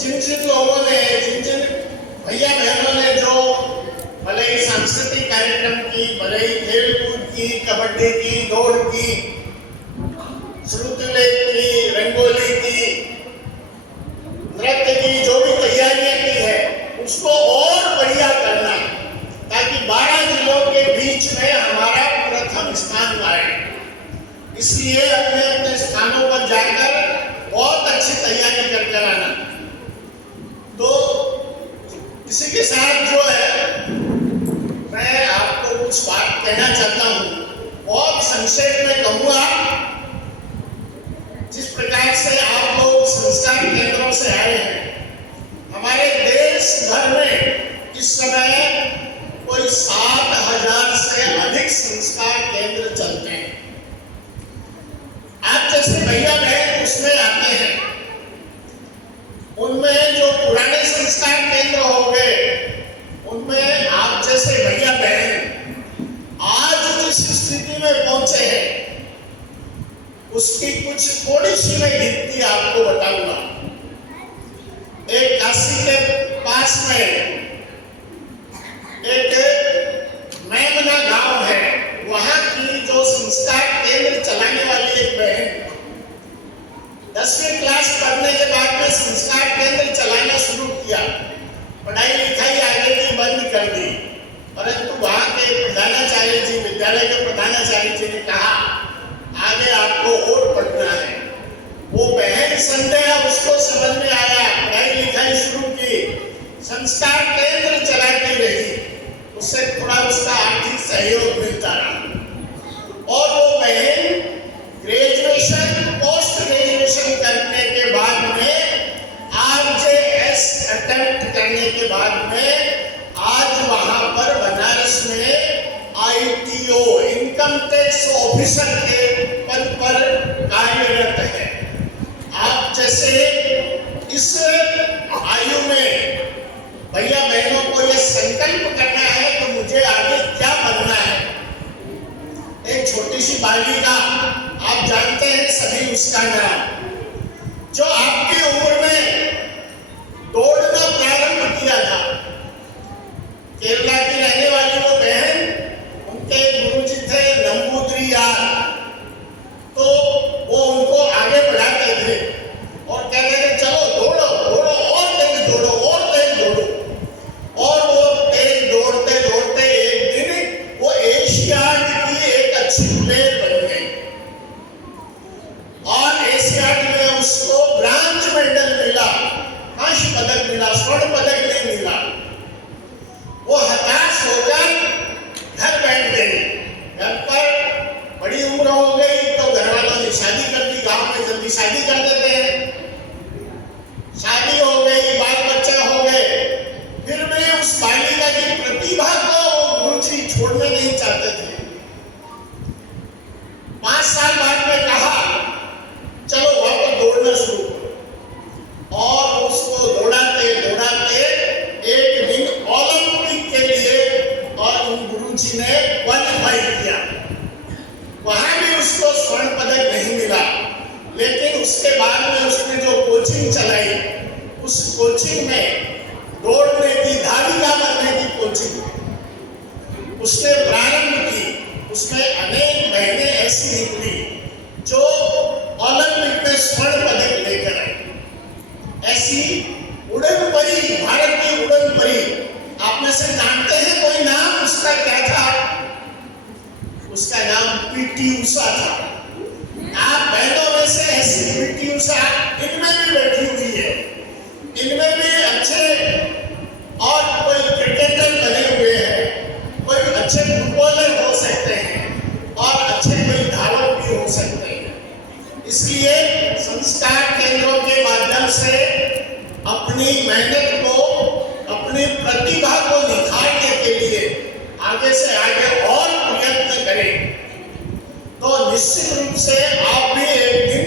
जिन जिन लोगों ने, जिन जिन भैया बहनों ने जो भले ही सांस्कृतिक कार्यक्रम की, भले ही खेल कूद की, कबड्डी की, दौड़ की, श्रुतलेख की, रंगोली की, नृत्य की, जो भी तैयारियां की है उसको और बढ़िया करना, ताकि 12 जिलों के बीच में हमारा प्रथम स्थान आए। इसलिए अपने अपने स्थानों पर जाकर बहुत अच्छी तैयारी करके आना। तो इसी के साथ जो है मैं आपको कुछ बात कहना चाहता हूँ, बहुत संक्षेप में कहूँगा। जिस प्रकार से आप लोग संस्कार केंद्रों से आए हैं, हमारे देश भर में इस समय कोई 7,000 से अधिक संस्कार केंद्र चलते हैं। आप जैसे भैया बहन उसमें आते हैं, उनमें जो पुराने संस्कार केंद्र हो गए, उनमें आप जैसे भैया बहन आज जिस स्थिति में पहुंचे हैं, उसकी कुछ थोड़ी सी मैं गिनती आपको बताऊंगा। एक काशी के पास में एक मैमना गांव है, वहां की जो संस्कार केंद्र चलाने वाली एक बहन 10वीं क्लास पढ़ने के बाद में संस्कार केंद्र चलाना शुरू किया। पढ़ाई लिखाई आगे की बंद कर दी, परंतु वहां के प्रधानाचार्य जी, विद्यालय के प्रधानाचार्य जी ने कहा आगे आपको और पढ़ना है। वो बहन संदेह उसको समझ में आया, पढ़ाई लिखाई शुरू की, संस्कार केंद्र चलाती रही, उससे थोड़ा उसका आर्थिक सहयोग मिलता रहा। और वो बहन ग्रेजुएशन, पोस्ट ग्रेजुएशन करने के बाद में आरजेएस अटेम्प्ट करने के बाद में आज वहां पर बनारस में ITO, इनकम टैक्स ऑफिसर के पद पर कार्यरत है। आप जैसे इस आयु में भैया बहनों को यह संकल्प करना है कि मुझे आगे क्या बनना है। एक छोटी सी बालिका, आप जानते हैं सभी उसका नाम, जो आपकी उम्र में दौड़ना प्रारंभ किया था, केरला की रहने वाली वो बहन, उनके गुरुजी थे नंबूद्रियार, तो वो उनको आगे बढ़ाते थे और कहते थे चलो दौड़ो दौड़ो और तेज दौड़ो और तेज दौड़ो। और वो तेज दौड़ते दौड़ते एक दिन वो एशियाड की एक अच्छी प्लेयर बन गई और एशियाड में उसको ब्रांज मेडल मिला, कांस्य पदक मिला, स्वर्ण पदक नहीं मिला। वो हताश होकर घर बैठ गई। घर पर बड़ी उम्र हो गई तो घर वालों ने शादी कर दी, गांव में जल्दी शादी कर देते हैं। शादी हो गई, बाल बच्चा हो गए, फिर भी उस बालिका की प्रतिभा को गुरुजी छोड़ने नहीं चाहते थे। 5 साल बाद में कहा चलो वापस दौड़ना शुरू करो, और उसको दौड़ाते दौड़ाते एक दिन ओलंपिक के लिए और उन गुरुजी ने क्वालिफाई किया। वहां भी उसको स्वर्ण पदक नहीं मिला, लेकिन उसके बाद में उसने जो कोचिंग चलाई, उस कोचिंग में दौड़ने की, धाविका बनने की कोचिंग उसने प्रारंभ की। उसमें अनेक बहनें ऐसी निकली जो ओलंपिक में स्वर्ण पदक लेकर आई। ऐसी उड़न परी, भारत की उड़न परी, आप में से जानते हैं कोई नाम उसका क्या था? उसका नाम पीटी उषा था। आप बहनों में से ऐसी पीटी उषा इनमें भी बैठी हुई है, इनमें भी अच्छे और कोई क्रिकेटर बने हुए हैं, कोई अच्छे फुटबॉलर हो सकते हैं और अच्छे कोई धावक भी हो सकते हैं। इसलिए संस्कार केंद्रों के माध्यम से अपनी मेहनत को, अपनी प्रतिभा को निखारने के लिए आगे से आगे और प्रयत्न करें, तो निश्चित रूप से आप भी एक दिन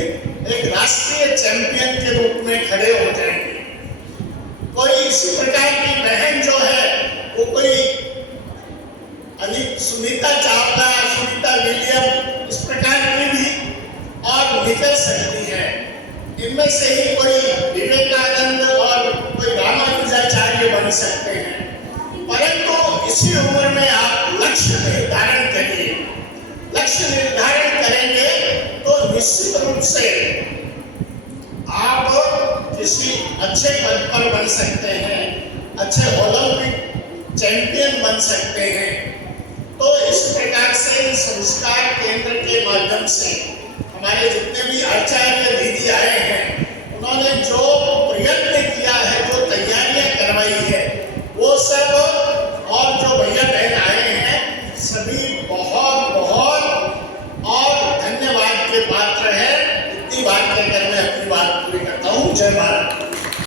एक राष्ट्रीय चैंपियन के रूप में खड़े हो जाएंगे। कोई इसी प्रकार की बहन जो है, वो कोई सुनीता चावला, सुनीता विलियम, इस प्रकार की भी और निकल सकती है। इनमें से ही कोई विवेकानंद और निश्चित रूप से आप किसी अच्छे पद पर बन सकते हैं, अच्छे ओलंपिक चैंपियन बन सकते हैं। तो इस प्रकार से संस्कार केंद्र के माध्यम से हमारे जितने भी आचार्य दीदी आए हैं, उन्होंने जो